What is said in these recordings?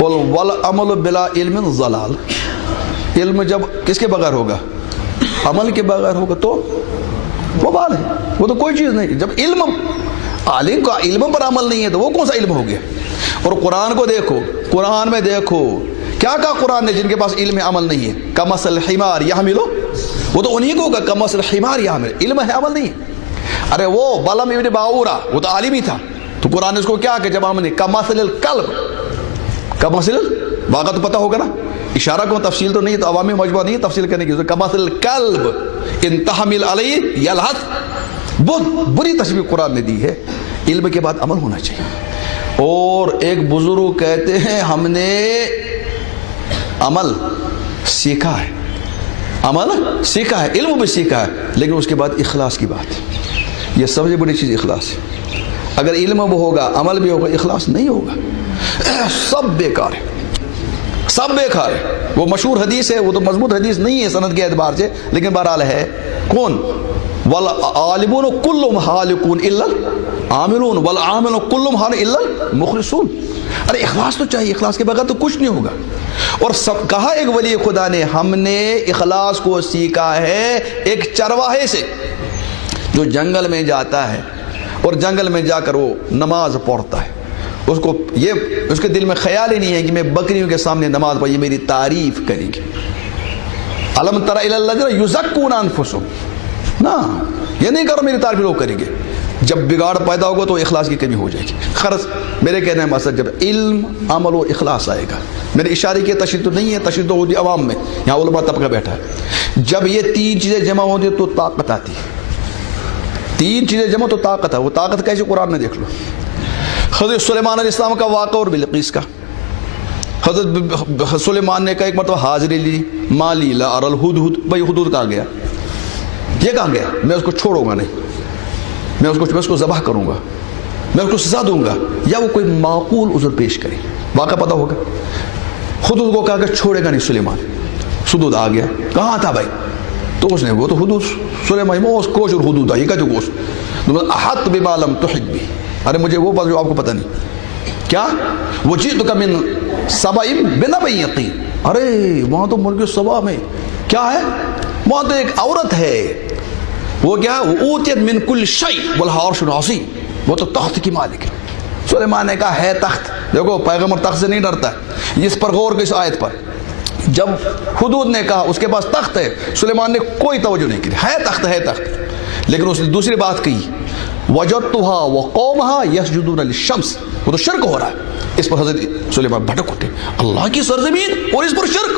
والعمل بلا علم ضلال. علم جب کس کے بغیر ہوگا؟ عمل کے بغیر ہوگا تو وہ بال ہے, وہ تو کوئی چیز نہیں. جب علم, عالم کا علم پر عمل نہیں ہے تو وہ کون سا علم ہو گیا؟ اور قرآن کو دیکھو, قرآن میں دیکھو کیا کہا قرآن نے جن کے پاس علم عمل نہیں ہے؟ کمثل الحمار یحمل, وہ تو انہیں کو ہوگا کمثل الحمار یحمل, علم ہے عمل نہیں ہے. ارے وہ بلم ابن باورا وہ تو عالم ہی تھا, تو قرآن نے اس کو کیا کہ جب عمل نہیں, کمثل الکلب, کمثل واقعہ تو پتہ ہوگا نا, اشارہ کو تفصیل تو نہیں ہے, تو عوامی مجموعہ نہیں ہے تفصیل کرنے کی. کمثل الکلب ان تحمل علیہ یلہث, بہت بری تشبیہ قرآن نے دی ہے. علم کے بعد عمل ہونا چاہیے. اور ایک بزرگ کہتے ہیں ہم نے عمل سیکھا ہے, عمل سیکھا ہے, علم بھی سیکھا ہے, لیکن اس کے بعد اخلاص کی بات, یہ سب سے بڑی چیز اخلاص ہے. اگر علم بھی ہوگا عمل بھی ہوگا اخلاص نہیں ہوگا, سب بیکار ہے, سب بیکار ہے. وہ مشہور حدیث ہے, وہ تو مضبوط حدیث نہیں ہے سند کے اعتبار سے, لیکن بہرحال ہے کون, والعالمون کلهم حالقون الا العاملون والعاملون کلهم حالقون الا المخلصون. ارے اخلاص تو چاہیے, اخلاص کے بغیر تو کچھ نہیں ہوگا. اور سب کہا ایک ولی خدا نے, ہم نے اخلاص کو سیکھا ہے ایک چرواہے سے جو جنگل میں جاتا ہے اور جنگل میں جا کر وہ نماز پڑھتا ہے. اس کو یہ اس کے دل میں خیال ہی نہیں ہے کہ میں بکریوں کے سامنے نماز پڑھ, یہ میری تعریف کریں گے. الم تر الی الذین یزکون انفسہم, نا یہ نہیں کرو میری تعریف لوگ کریں گے. جب بگاڑ پیدا ہوگا تو اخلاص کی کمی ہو جائے گی. خرص میرے کہنے میں مقصد جب علم عمل و اخلاص آئے گا, میرے اشارے کی تشریح تو نہیں ہے, تشریح تو ہوتی عوام میں, یہاں علماء طبقہ بیٹھا ہے. جب یہ تین چیزیں جمع ہوتی تو طاقت آتی ہے. تین چیزیں جمع تو طاقت ہے. وہ طاقت کیسے قرآن میں دیکھ لو. حضرت سلیمان علیہ السلام کا واقعہ اور بلقیس کا. حضرت سلیمان نے کہا ایک مرتبہ حاضری لی, مالی لا ارى الہدہد, بھائی ہدہد کہاں گیا, یہ کہاں گیا, میں اس کو چھوڑوں گا نہیں, میں اس کو ذبح کروں گا, میں اس کو سزا دوں گا, یا وہ کوئی معقول عذر پیش کرے. واقعہ پتہ ہوگا. ہدہد کو کہا کہ چھوڑے گا نہیں سلیمان. ہدہد آ گیا, کہاں تھا بھائی, تو اس نے وہ تو ہدہد سلیمان موس کوشر ہدہد آئی, کہتے گوشت احط بما لم تحط به, ارے مجھے وہ بات جو آپ کو پتہ نہیں, کیا وجئتک من سبأ بنبأ یقین. ارے وہاں تو ملک سبا میں کیا ہے, وہاں تو ایک عورت ہے, وہ کیا ہے, اوتیت من کل شیء ولہا عرش عظیم, وہ تو تخت کی مالک ہے. سلیمان نے کہا ہے تخت, دیکھو پیغمبر تخت سے نہیں ڈرتا ہے. اس پر غور اس آیت پر, جب ہدہد نے کہا اس کے پاس تخت ہے, سلیمان نے کوئی توجہ نہیں کی, ہے تخت ہے تخت. لیکن اس نے دوسری بات کہی, وجدتها وقومها يسجدون للشمس, وہ تو شرک ہو رہا ہے. اس پر حضرت سلیمان بھٹک اٹھے, اللہ کی سرزمین اور اس پر شرک.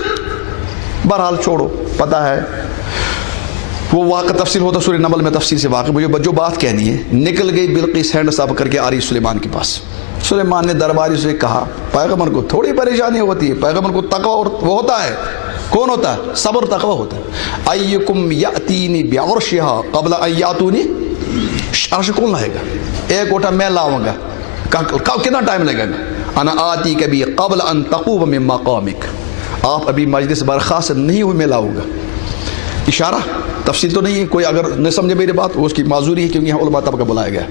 بہرحال چھوڑو, پتہ ہے وہ واقعہ تفصیل ہوتا سورہ نمل میں تفصیل سے واقع. مجھے جو بات کہنی ہے, نکل گئی بلقیس ہینڈ صاف کر کے آ رہی سلیمان کے پاس. سلیمان نے درباری سے کہا, پیغمبر کو تھوڑی پریشانی ہوتی ہے, پیغمبر کو تقوی وہ ہوتا ہے, کون ہوتا ہے, صبر تقوی ہوتا ہے. ایکم یاتینی بعرشها قبل ان یاتونی, عرش کون لائے گا, ایک اٹھا میں لاؤں گا, کتنا ٹائم لگے گا, انا آتی کبھی قبل ان تقوم من مقامک, آپ ابھی مجلس برخاست نہیں ہوئے, میں لاؤں گا. اشارہ تفصیل تو نہیں ہے, کوئی اگر نہ سمجھے میری بات وہ اس کی معذوری ہے, کیونکہ یہاں علماء طبقہ بلایا گیا.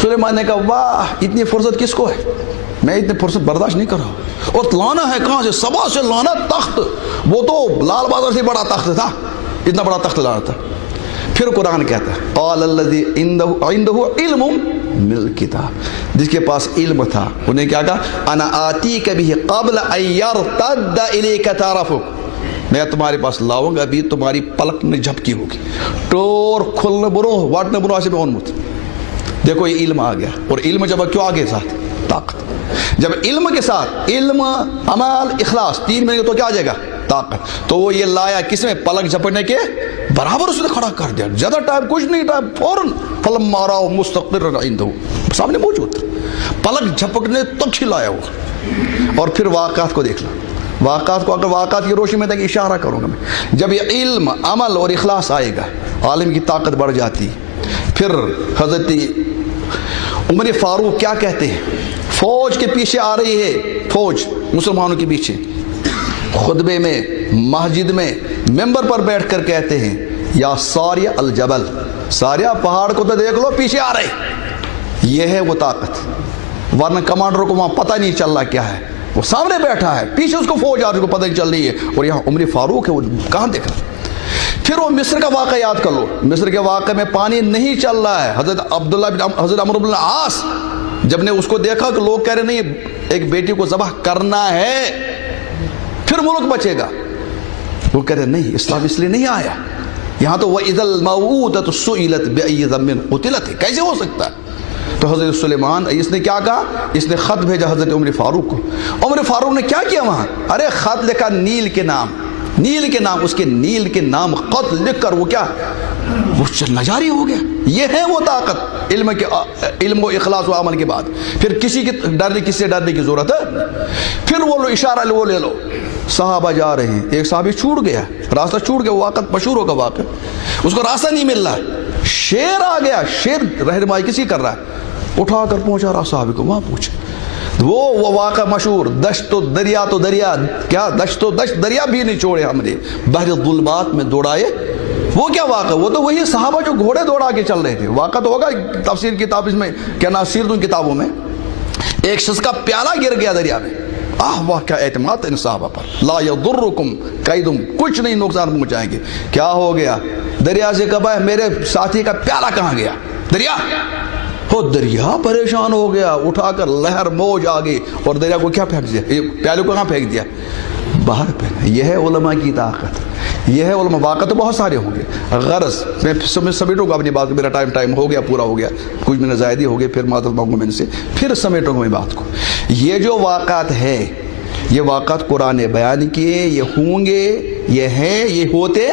سلیمان نے کہا واہ اتنی فرصت کس کو ہے, میں اتنی فرصت برداشت نہیں کر رہا. اور لانا ہے کہاں سے, سبا سے لانا تخت, وہ تو لال بازار سے بڑا تخت تھا, اتنا بڑا تخت لانا تھا. پھر قرآن کہتا ہے قال الذی عنده علم من الکتاب, جس کے پاس علم تھا انہیں کیا کہا, انا آتیک بہ قبل ان یرتد الیک طرفک, میں تمہارے پاس لاؤں گا ابھی تمہاری پلک میں جھپکی ہوگی, ٹور کھلنے برو واٹنے برو ایسے میں مت. دیکھو یہ علم آ گیا, اور علم جب کیوں آگے ساتھ طاقت. جب علم کے ساتھ علم عمل اخلاص تین ملیں گے تو کیا آ جائے گا, طاقت. تو وہ یہ لایا کس میں, پلک جھپکنے کے برابر اس نے کھڑا کر دیا, زیادہ ٹائم کچھ نہیں, ٹائم فوراً فلما رآہ مستقرا عنده, سامنے موجود, پلک جھپکنے تک ہی لایا وہ. اور پھر واقعات کو دیکھ لو, واقعات کو اگر واقعات کی روشنی میں تک اشارہ کروں گا میں, جب یہ علم عمل اور اخلاص آئے گا عالم کی طاقت بڑھ جاتی. پھر حضرت عمر فاروق کیا کہتے ہیں, فوج کے پیچھے آ رہی ہے, فوج مسلمانوں کے پیچھے, خطبے میں مسجد میں ممبر پر بیٹھ کر کہتے ہیں یا ساریہ الجبل, ساریہ پہاڑ کو تو دیکھ لو پیچھے آ رہے. یہ ہے وہ طاقت, ورنہ کمانڈر کو وہاں پتہ نہیں چل رہا کیا ہے، وہ سامنے بیٹھا ہے، پیچھے اس کو فوج آ رہی ہے، کو پتہ نہیں چل رہی ہے، اور یہاں عمر فاروق ہے، وہ کہاں دیکھ رہا ہے۔ پھر وہ مصر کا واقعہ یاد کر لو، مصر کے واقعے میں پانی نہیں چل رہا ہے، حضرت عمرو بن العاص جب نے اس کو دیکھا کہ لوگ کہہ رہے نہیں ایک بیٹی کو ذبح کرنا ہے پھر ملک بچے گا، وہ کہہ رہے نہیں، اسلام اس لیے نہیں آیا، یہاں تو وَإِذَا الْمَوْءُودَةُ سُئِلَتْ بِأَيِّ ذَنبٍ قُتِلَتْ، کیسے ہو سکتا ہے؟ تو حضرت سلیمان اس نے کیا کہا، اس نے خط بھیجا حضرت عمر فاروق کو۔ عمر فاروق نے کیا کیا وہاں، ارے خط لکھا نیل کے نام، نیل کے نام، اس کے نیل کے نام خط لکھ کر وہ کیا، وہ چلنا جاری ہو گیا۔ یہ ہے وہ طاقت علم و اخلاص و عمل کے بعد، پھر کسی کی ڈرنے، کسی سے ڈرنے کی ضرورت ہے۔ پھر وہ لو اشارہ وہ لے لو، صحابہ جا رہے ہیں، ایک صحابی چھوٹ گیا، راستہ چھوٹ گیا، وہ وقت مشہور ہوگا واقعہ، اس کو راستہ نہیں مل رہا، شیر آ گیا، شیر رہنمائی کسی کر رہا ہے، اٹھا کر پہنچا رہا صحابی کو، وہاں پہنچے وہ واقعہ مشہور، دشت و دریا تو دریا، کیا دشت و دشت دریا بھی نہیں چھوڑے ہم نے، بحر الظلمات میں دوڑائے، وہ کیا واقعہ، وہ تو وہی صحابہ جو گھوڑے دوڑا کے چل رہے تھے، واقعہ تو ہوگا تفسیر کتاب اس میں کیا نا سیرت کتابوں میں، ایک شخص کا پیالہ گر گیا دریا میں، واہ کیا اعتماد ان صحابہ پر، لا یضرکم کیدہم، کچھ نہیں نقصان پہنچائیں گے، کیا ہو گیا، دریا سے کہا ہے میرے ساتھی کا پیالہ کہاں گیا، دریا وہ دریا پریشان ہو گیا، اٹھا کر لہر موج آ گئی اور دریا کو کیا پھینک دیا، پیالے کو کہاں پھینک دیا، باہر پھینکا۔ یہ ہے علماء کی طاقت، یہ ہے علماء، واقع تو بہت سارے ہوں گے، غرض میں سمیٹوں گا اپنی بات، میرا ٹائم ہو گیا، پورا ہو گیا، کچھ میں زائد ہی ہو گئے، پھر معذرت مانگوں میں ان سے، پھر سمیٹوں گا میں بات کو۔ یہ جو واقعات ہے، یہ واقعات قرآن نے بیان کیے، یہ ہوں گے، یہ ہیں، یہ ہوتے،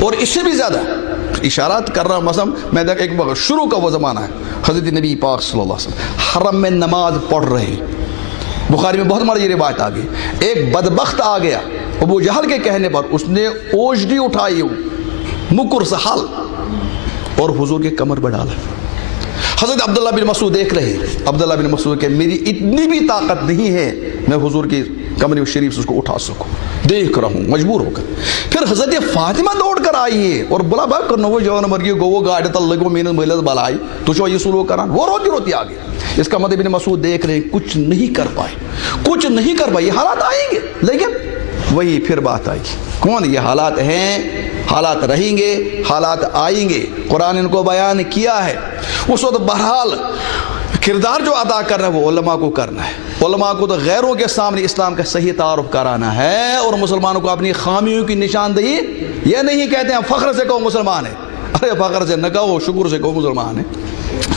اور اس سے بھی زیادہ اشارات کر رہا ہوں۔ مثلا میں دیکھ ایک وقت شروع کا وہ زمانہ ہے، حضرت نبی پاک صلی اللہ علیہ وسلم حرم میں نماز پڑھ رہے، بخاری میں بہت بڑی یہ روایت آ گئی، ایک بدبخت آ گیا، ابو جہل کے کہنے پر اس نے اوجڑی اٹھائی مکر سے حل اور حضور کے کمر پر ڈالا۔ حضرت عبداللہ بن مسعود دیکھ رہے، عبداللہ بن مسعود کہ میری اتنی بھی طاقت نہیں ہے میں حضور کی کمر شریف سے اس کو اٹھا سکوں، دیکھ رہا ہوں مجبور ہو کر۔ پھر حضرت فاطمہ دوڑ کر آئی ہے اور بلا بھائی کرنا وہ جوان مرگی گو وہ گاڑی تل لگو میں نے ملت بلائی تو جو یہ سلو کران، وہ روتی روتی آ گئی۔ اس کا مطلب ابن مسعود دیکھ رہے ہیں، کچھ نہیں کر پائے، کچھ نہیں کر پائے، یہ حالات آئیں گے، لیکن وہی پھر بات آئے گی، کون یہ حالات ہیں، حالات رہیں گے، حالات آئیں گے، قرآن ان کو بیان کیا ہے۔ اس وقت بہرحال کردار جو ادا کر رہا ہے وہ علماء کو کرنا ہے، علماء کو تو غیروں کے سامنے اسلام کا صحیح تعارف کرانا ہے، اور مسلمانوں کو اپنی خامیوں کی نشاندہی، یہ نہیں کہتے ہیں فخر سے کہو مسلمان ہے، ارے فخر سے نہ کہو، شکر سے کہو مسلمان ہے،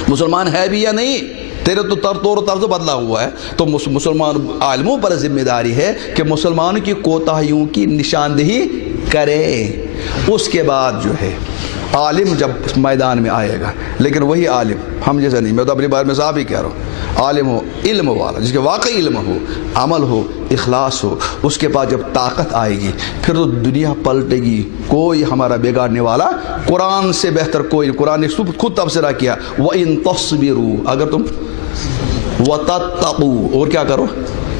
مسلمان ہے بھی یا نہیں، تیرے تو طور و طرز بدلا ہوا ہے، تو مسلمان عالموں پر ذمہ داری ہے کہ مسلمان کی کوتاہیوں کی نشاندہی کرے۔ اس کے بعد جو ہے عالم جب میدان میں آئے گا، لیکن وہی عالم ہم جیسا نہیں، میں تو اپنی بارے میں صاحب ہی کہہ رہا ہوں، عالم ہو، علم والا، جس کے واقعی علم ہو، عمل ہو، اخلاص ہو، اس کے بعد جب طاقت آئے گی پھر تو دنیا پلٹے گی، کوئی ہمارا بگاڑنے والا، قرآن سے بہتر کوئی، قرآن نے خود تبصرہ کیا، وَإِن تَصْبِرُوا، اگر تم وَتَتَّقُوا، اور کیا کرو،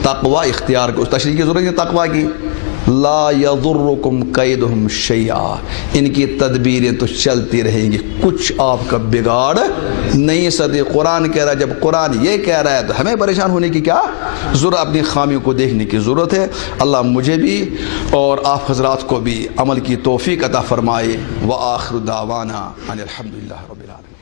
تقوی اختیار کرو، تشریح کی ضرورت ہے تقوی کی، لا یضرکم کیدہم شیئا، ان کی تدبیریں تو چلتی رہیں گی، کچھ آپ کا بگاڑ نہیں سکتے۔ قرآن کہہ رہا ہے، جب قرآن یہ کہہ رہا ہے تو ہمیں پریشان ہونے کی کیا ضرورت، اپنی خامیوں کو دیکھنے کی ضرورت ہے۔ اللہ مجھے بھی اور آپ حضرات کو بھی عمل کی توفیق عطا فرمائے۔ وآخر دعوانا ان الحمدللہ رب العالمین۔